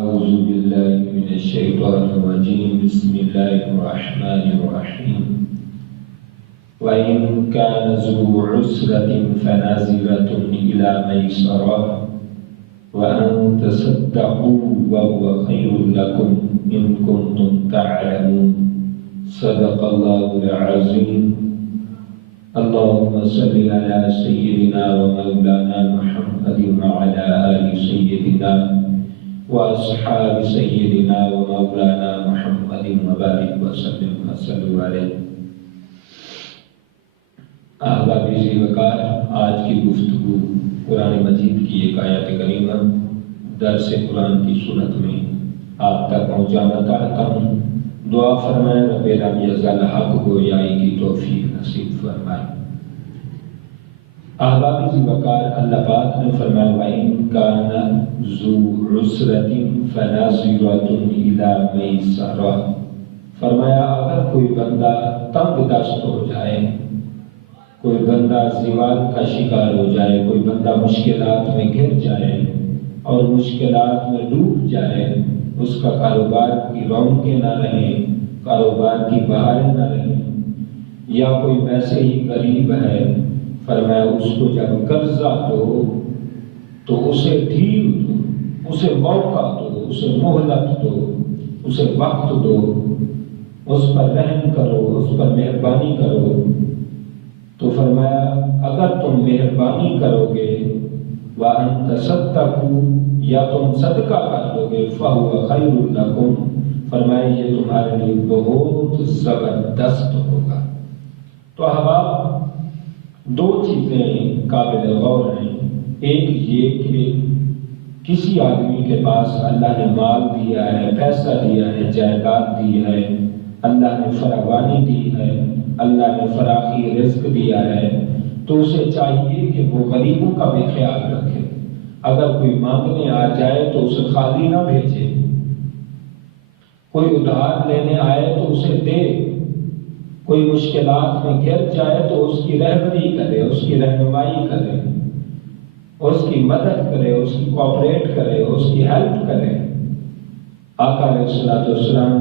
أعوذ بالله من الشيطان الرجيم بسم الله الرحمن الرحيم وإن كان ذو عسرة فنظرة إلى ميسرة وأن تصدقوا وهو خير لكم إن كنتم تعلمون صدق الله العظيم. اللهم صل على سيدنا ومولانا محمد وعلى آل سيدنا وأصحاب سيدنا ومولانا محمد وبارك وسلم وصلوا علیہ. احباب ذی وقار، آج کی گفتگو قرآن مجید کی ایک آیت کریمہ درس قرآن کی صورت میں آپ تک پہنچانا چاہتا ہوں. دعا فرمائے رب لم یزل حق گویائی کی توفیق نصیب فرمائے. احباب ذی وقار، اللہ پاک نے فرمایا وَإِن كَانَ ذُو عُسْرَةٍ فَنَظِرَةٌ إِلَى مَيْسَرَةٍ. فرمایا اگر کوئی بندہ تنگ دست ہو جائے، کوئی بندہ زوال کا شکار ہو جائے، کوئی بندہ مشکلات میں گر جائے اور مشکلات میں ڈوب جائے، اس کا کاروبار کی رونقیں نہ رہیں، کاروبار کی بہاریں نہ رہیں، یا کوئی ویسے ہی غریب ہے، فرمایا اس کو جب قرضہ دو تو اسے ڈھیل دو، اسے موقع دو، اسے مہلت دو، اسے وقت دو، اس پر رحم کرو، اس پر مہربانی کرو. تو فرمایا اگر تم مہربانی کرو گے وَأَن تَصَدَّقُوا، یا تم صدقہ کر دو گے فَهُوَ خَيْرٌ لَكُمْ، فرمایا یہ تمہارے لیے بہت زبردست ہوگا. تو احباب، دو چیزیں قابل غور ہیں. ایک یہ کہ کسی آدمی کے پاس اللہ نے مال دیا ہے، پیسہ دیا ہے، جائیداد دی ہے، اللہ نے فراوانی دی ہے، اللہ نے فراخی رزق دیا ہے، تو اسے چاہیے کہ وہ غریبوں کا بھی خیال رکھے. اگر کوئی مانگنے آ جائے تو اسے خالی نہ بھیجے، کوئی ادھار لینے آئے تو اسے دے، کوئی مشکلات میں گر جائے تو اس کی رہبری کرے، اس کی رہنمائی کرے، اس کی مدد کرے، اس کی کوآپریٹ کرے، اس کی ہیلپ کرے. آقا علیہ السلام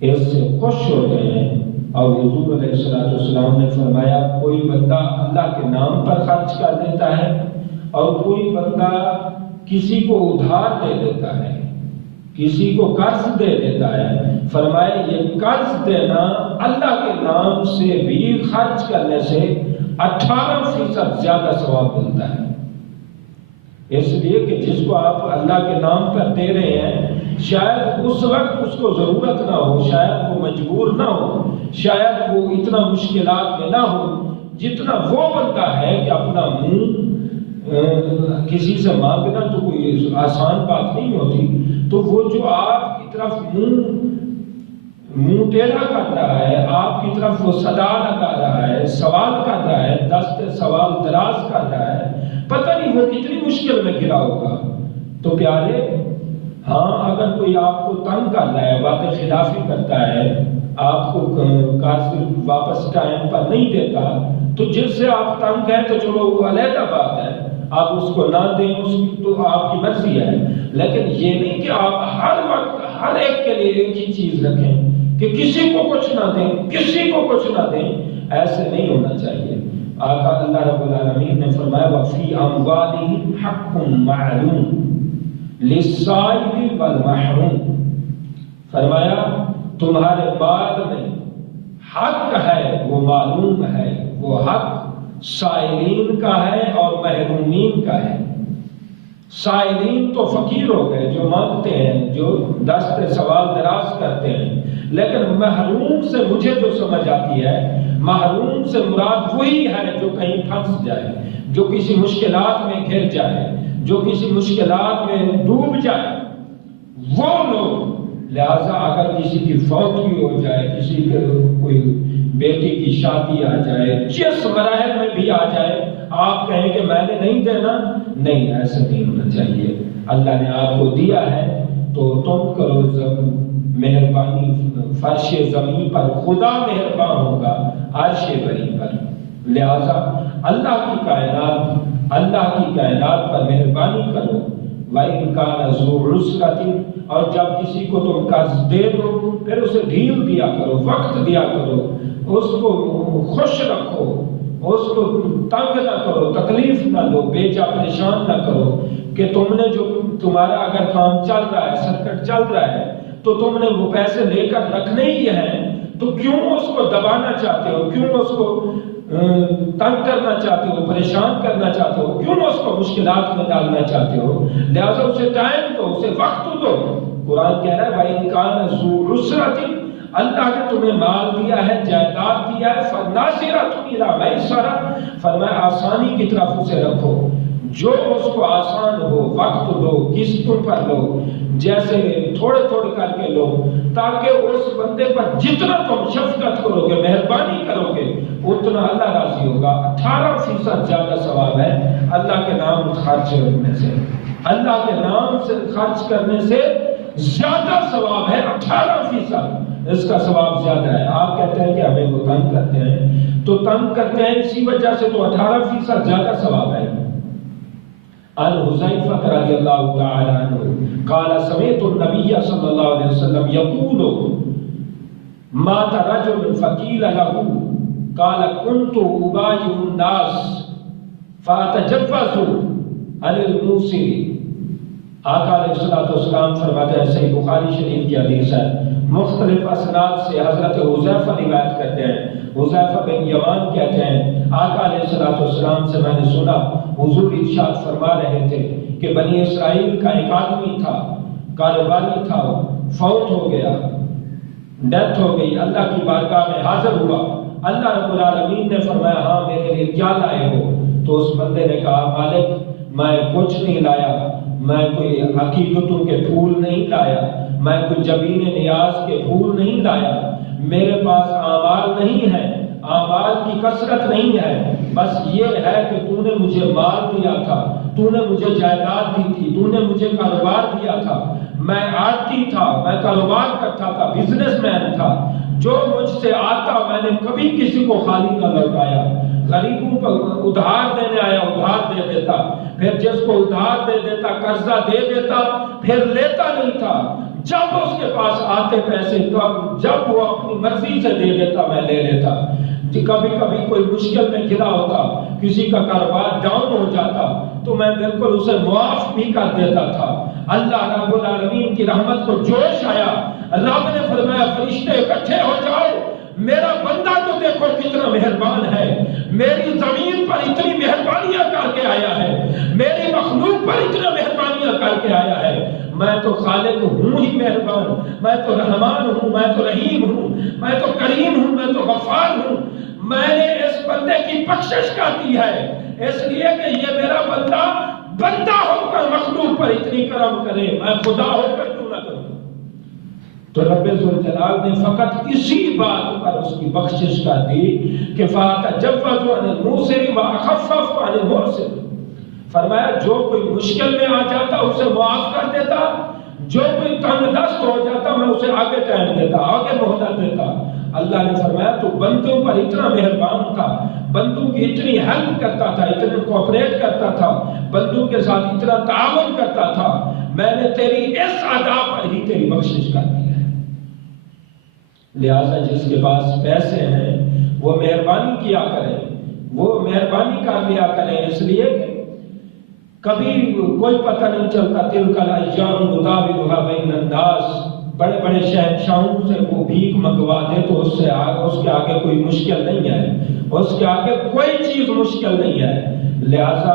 اس سے خوش ہو گئے ہیں اور حضور علیہ السلام نے فرمایا کوئی بندہ اللہ کے نام پر خرچ کر دیتا ہے اور کوئی بندہ کسی کو ادھار دے دیتا ہے، کسی کو قرض دے دیتا ہے. فرمایا یہ قرض دینا اللہ کے نام سے بھی خرچ کرنے سے 18% زیادہ ثواب ملتا ہے. اس لیے کہ جس کو آپ اللہ کے نام پر دے رہے ہیں، شاید اس وقت اس کو ضرورت نہ ہو، شاید وہ مجبور نہ ہو، شاید وہ اتنا مشکلات میں نہ ہو جتنا وہ بندہ ہے کہ اپنا منہ کسی سے مانگنا تو کوئی آسان بات نہیں ہوتی. تو وہ جو آپ کی طرف منہ ٹیڑھا کر رہا ہے، آپ کی طرف وہ صدا لگا رہا ہے، سوال کر رہا ہے، دست سوال دراز کر رہا ہے، پتہ نہیں وہ کتنی مشکل میں گرا ہوگا. تو پیارے، ہاں اگر کوئی آپ کو تنگ کر رہا ہے، وعدے خلافی کرتا ہے، آپ کو قرض واپس ٹائم پر نہیں دیتا، تو جس سے آپ تنگ ہیں تو چلو وہ علیحدہ بات ہے، آپ اس کو نہ دیں، اس کی تو آپ کی مرضی ہے. لیکن یہ نہیں کہ آپ ہر وقت ہر ایک کے لیے ایک ہی چیز رکھیں کہ کسی کو کچھ نہ دیں، کسی کو کچھ نہ دیں. ایسے نہیں ہونا چاہیے. آقا اللہ رب العالمین نے فرمایا وَفِي أَمْوَالِهِمْ حَقٌّ مَعْلُومٌ لِلسَّائِلِ وَالْمَحْرُومِ. فرمایا تمہارے مال میں حق ہے، وہ معلوم ہے، وہ حق سائلین کا ہے اور محرومین کا ہے. سائلین تو فقیر ہو گئے، جو مانگتے ہیں، جو دست سوال دراز کرتے ہیں. لیکن محروم سے مجھے جو سمجھ آتی ہے، محروم سے مراد وہی ہے جو کہیں پھنس جائے، جو کسی مشکلات میں گر جائے، جو کسی مشکلات میں ڈوب جائے، وہ لوگ. لہذا اگر کسی کی فوتگی ہو جائے، کسی کے کوئی بیٹی کی شادی آ جائے، جس مراحل میں بھی آ جائے، آپ کہیں کہ میں نے نہیں دینا، نہیں، ایسا نہیں ہونا چاہیے. اللہ نے آپ کو دیا ہے تو تم کرو مہربانی. فرش زمین پر خدا مہربان ہوگا عرش بری پر. لہذا اللہ کی کائنات پر مہربانی کرو. وَإِنْ كَانَ ذُو عُسْرَةٍ، اور جب کسی کو تم قرض دے دو پھر اسے ڈھیل دیا کرو، وقت دیا کرو، اس کو خوش رکھو، اس کو تنگ نہ کرو، تکلیف نہ دو، بیچا پریشان نہ کرو کہ تم نے جو تمہارا اگر کام چل رہا ہے، سرکٹ چل رہا ہے، تو تم نے وہ پیسے لے کر رکھنے ہی ہیں، تو کیوں اس کو دبانا چاہتے ہو، کیوں اس کو تنگ کرنا چاہتے ہو، پریشان کرنا چاہتے ہو، کیوں اس کو مشکلات میں ڈالنا چاہتے ہو؟ لہذا اسے ٹائم دو، اسے وقت دو۔ قرآن کہہ رہا ہے وَإِنْ كَانَ ذُو عُسْرَةٍ، اللہ نے تمہیں مال دیا ہے، جائیداد دیا ہے، فَنَاظِرَةٌ إِلَىٰ مَيْسَرَةٍ، فرمایا آسانی کی طرف اسے رکھو، جو اس کو آسان ہو، وقت دو، قسطوں پر لو، جیسے تھوڑے تھوڑے کر کے لو، تاکہ اس بندے پر جتنا تم شفقت کرو گے، مہربانی کرو گے، اتنا اللہ راضی ہوگا۔ 18% زیادہ ثواب ہے اللہ کے نام خرچ کرنے سے، اللہ کے نام سے خرچ کرنے سے زیادہ ثواب ہے 18%، اس کا ثواب زیادہ ہے۔ آپ کہتے ہیں کہ ہمیں وہ تنگ کرتے ہیں، تو تنگ کرتے ہیں اسی وجہ سے تو 18% زیادہ ثواب ہے۔ عن حذیفہ رضی اللہ تعالی عنہ قال سمعت النبی صلی اللہ علیہ وسلم یقول مات رجل فقیل له قال كنت ابایع الناس فاتجوز عن الموسر۔ آقا علیہ السلام فرماتے ہیں، صحیح بخاری شریف کی حدیث ہے، مختلف اسناد سے حضرت حذیفہ روایت کرتے ہیں، حذیفہ بن یمان کہتے ہیں آقا علیہ السلام سے میں نے سنا حضور ارشاد فرما رہے تھے کہ بنی اسرائیل کا ایک آدمی تھا، کاروباری تھا، فوت ہو گیا، ڈیتھ ہو گئی، اللہ کی بارگاہ میں حاضر ہوا، اللہ رب العالمین نے فرمایا ہاں میرے لیے کیا لائے ہو؟ تو اس بندے نے کہا مالک میں کچھ نہیں لایا، میں کوئی عقیدتوں کے پھول نہیں لایا، میں کوئی جبین نیاز کے پھول نہیں لایا، میرے پاس اعمال نہیں ہے، اعمال کی کثرت نہیں ہے، بس یہ ہے کہ تو نے مجھے مال دیا تھا، تو نے مجھے جائیداد دی تھی، تو نے مجھے کاروبار دیا تھا، میں آڑتی تھا، میں کاروبار کرتا تھا، بزنس مین تھا، جو مجھ سے آتا میں نے کبھی کسی کو خالی نہ لوٹایا، غریبوں کو ادھار دینے آیا ادھار دے دیتا، پھر جس کو ادھار دے دیتا قرضہ دے دیتا، پھر لیتا نہیں تھا، جب اس کے پاس آتے پیسے تو جب وہ اپنی مرضی سے دے دیتا میں لے لیتا۔ کبھی کبھی کوئی مشکل میں گرا ہوتا، کسی کا کاروبار ڈاؤن ہو جاتا تو میں بالکل اسے معاف بھی کر دیتا تھا۔ اللہ رب العالمین کی رحمت کو جوش آیا، رب نے فرمایا فرشتے اکٹھے ہو جاؤ، میرا بندہ تو دیکھو کتنا مہربان ہے، میری زمین پر اتنی مہربانیاں کر کے آیا ہے، میری مخلوق پر اتنا مہربانیاں کر کے آیا ہے، میں تو خالق ہوں ہی مہربان، میں تو رحمان ہوں، میں تو رحیم ہوں، میں تو کریم ہوں، میں تو غفار ہوں، میں نے اس بندے کی بخشش کر دی ہے، اس لیے کہ یہ میرا بندہ ہو کر مخلوق پر اتنی کرم کرے، میں خدا ہو کر کیوں نہ کروں؟ تو رب ذوالجلال نے فقط اسی بات پر اس کی بخشش کر دی کہ فَاتَجَوَّزُ عَنِ الْمُوسِرِ وَأَخَفَّفُ عَنِ الْمُعْسِرِ، فرمایا جو کوئی مشکل میں آ جاتا اسے معاف کر دیتا، جو کوئی تنگ دست ہو جاتا میں اسے آگے ٹائم دیتا، آگے مہلت دیتا۔ اللہ نے فرمایا تو بندوں پر اتنا مہربان تھا، بندوں کی اتنی ہیلپ کرتا تھا، اتنے کوآپریٹ کرتا تھا، بندوں کے ساتھ اتنا تعاون کرتا تھا، میں نے تیری اس ادا پر ہی تیری بخشش کر دی ہے۔ لہٰذا جس کے پاس پیسے ہیں وہ مہربانی کیا کریں، وہ مہربانی کر لیا کریں، اس لیے کہ کبھی کوئی پتہ نہیں چلتا، تلک الایام نداولها بین الناس، بڑے بڑے شہنشاہوں سے وہ بھیک منگوا دے تو اس کے آگے کوئی مشکل نہیں ہے، اس کے آگے کوئی چیز مشکل نہیں ہے۔ لہٰذا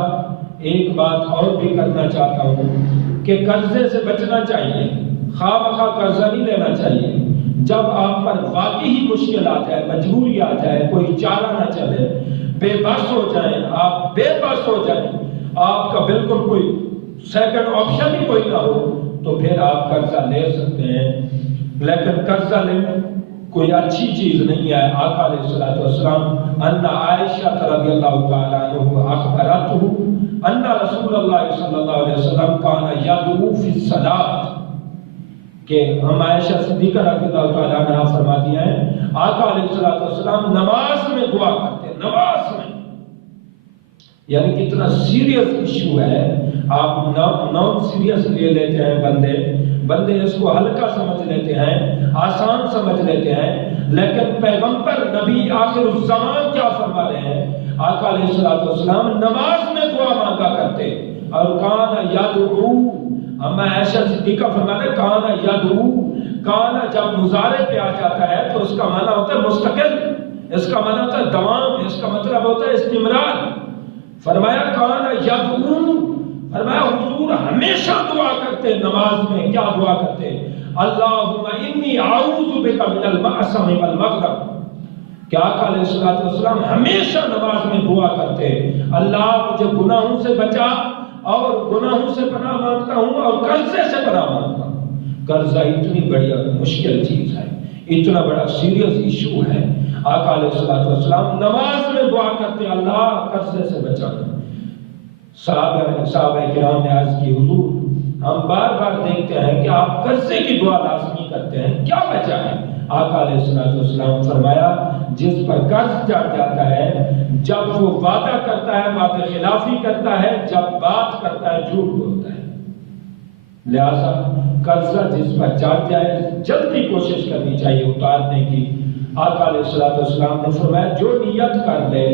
ایک بات اور بھی کرنا چاہتا ہوں کہ قرضے سے بچنا چاہیے، خواہ مخواہ قرضہ نہیں لینا چاہیے۔ جب آپ پر واقعی مشکل آ جائے، مجبوری آ جائے، کوئی چارہ نہ چلے، بے بس ہو جائیں، آپ بے بس ہو جائیں، آپ کا بالکل کوئی سیکنڈ آپشن ہی کوئی نہ ہو، تو پھر آپ قرضہ لے سکتے ہیں، لیکن قرضہ لینا کوئی اچھی چیز نہیں ہے۔ آقا علیہ السلام ان عائشہ رضی اللہ تعالی عنہ اخبرته ان رسول اللہ صلی اللہ علیہ وسلم کان یدعو فی الصلاۃ، کہ ہم عائشہ صدیقہ رضی اللہ تعالی عنہ فرماتی ہیں آقا علیہ السلام نماز میں دعا کرتے، نماز میں یعنی کتنا سیریس ایشو ہے. آپ نان سیریس لے لیتے ہیں بندے اس کو ہلکا سمجھ لیتے ہیں، آسان سمجھ لیتے ہیں. لیکن پیغمبر نبی آخر الزمان کیا فرما رہے ہیں؟ آقا علیہ الصلوۃ والسلام نماز میں دعا مانگا کرتے. اور کان یدعو، اما عائشہ صدیقہ فرماتے ہیں کان یدعو. کان جب مضارع پہ آ جاتا ہے تو اس کا معنی ہوتا ہے مستقل، اس کا معنی ہوتا ہے دوام، اس کا مطلب ہوتا ہے استمرار. فرمایا کان یدعو، فرمایا حضور ہمیشہ دعا کرتے نماز میں. کیا دعا کرتے؟ اللہم انی اعوذ بک من المعصم والمغرب. کہ آقا علیہ الصلوۃ والسلام ہمیشہ نماز میں دعا کرتے، اللہ مجھے گناہوں سے بچا، اور گناہوں سے پناہ مانگتا ہوں، اور قرضے سے پناہ مانگتا ہوں. قرضہ اتنی بڑی مشکل چیز ہے، اتنا بڑا سیریس ایشو ہے. آقا علیہ الصلوۃ والسلام نماز میں دعا کرتے اللہ قرضے سے بچانا. صحابہ کرام نے عرض کی حضور ہم بار بار دیکھتے ہیں کہ آپ قرضے کی دعا لازمی کرتے ہیں، کیا وجہ ہے؟ آقا علیہ الصلوۃ والسلام فرمایا جس پر قرض چڑھ جاتا ہے، جب وہ وعدہ کرتا ہے وعدہ خلافی کرتا ہے، جب بات کرتا ہے جھوٹ بولتا ہے. لہذا قرضہ جس پر چڑھ جائے جلدی کوشش کرنی چاہیے اتارنے کی. آقا علیہ الصلوۃ والسلام نے فرمایا جو نیت کر لے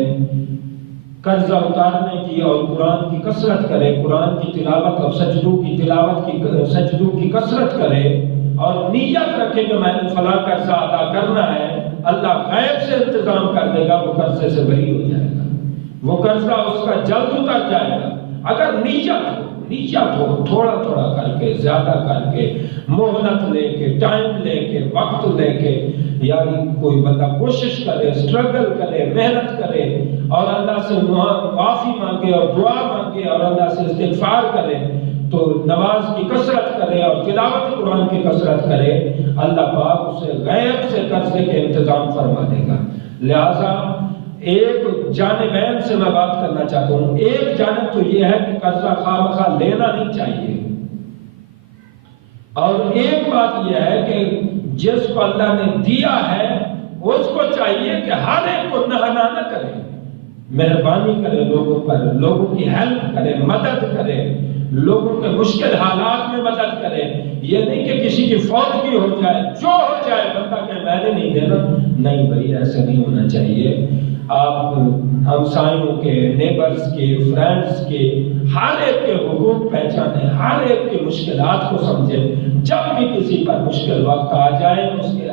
قرضہ اتارنے کی اور قرآن کی کثرت کرے، قرآن کی تلاوت اور سجدوں کی کثرت کرے، اور نیت رکھے کہ میں نے فلاں قرضہ ادا کرنا ہے، اللہ غیب سے انتظام کر دے گا، وہ قرضے سے بری ہو جائے گا، وہ قرضہ اس کا جلد اتر جائے گا. اگر نیت ہو تھوڑا تھوڑا کر کے، زیادہ کر کے، مہلت لے کے، ٹائم لے کے، وقت لے کے، یعنی کوئی بندہ کوشش کرے، اسٹرگل کرے، محنت کرے، اور اللہ سے معافی مانگے اور دعا مانگے اور اللہ سے استغفار کرے، تو نماز کی کثرت کرے اور تلاوت قرآن کی کثرت کرے، اللہ پاک اسے غیب سے قرضے کے انتظام فرما دے گا. لہذا ایک جانبین سے میں بات کرنا چاہتا ہوں. ایک جانب تو یہ ہے کہ قرضہ خواہ مخواہ لینا نہیں چاہیے، اور ایک بات یہ ہے کہ جس کو اللہ نے دیا ہے اس کو چاہیے کہ ہر ایک کو نہ کرے، مہربانی کرے لوگوں پر، لوگوں کی ہیلپ کرے، مدد کرے، لوگوں کے مشکل حالات میں مدد کرے. یہ نہیں کہ کسی کی فوت بھی ہو جائے، جو ہو جائے بندہ کہ میں نے نہیں دینا. نہیں بھائی، ایسا نہیں ہونا چاہیے. آپ ہمسایوں کے، نیبرز کے، فرینڈز کے، ہر ایک کے حقوق پہچانے، ہر ایک کی مشکلات کو سمجھیں. جب بھی کسی پر مشکل وقت آ جائے اس کے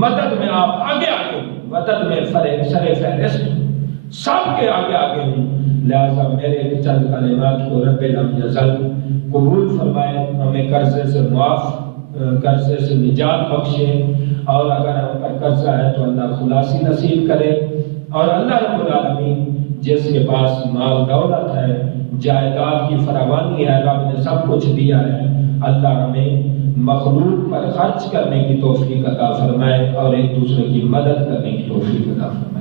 مدد میں آپ آگے مدد میں سر فہرست سب کے آگے ہوں. لہذا میرے چند کلمات کو رب لم یزل قبول فرمائے، ہمیں قرضے سے قرضے سے نجات بخشے، اور اگر ہم پر قرضہ ہے تو اللہ خلاصی نصیب کرے. اور اللہ رب العالمین جس کے پاس مال دولت ہے، جائیداد کی فراوانی ہے، رب نے سب کچھ دیا ہے، اللہ ہمیں مخلوق پر خرچ کرنے کی توفیق عطا فرمائے اور ایک دوسرے کی مدد کرنے کی توفیق عطا فرمائے.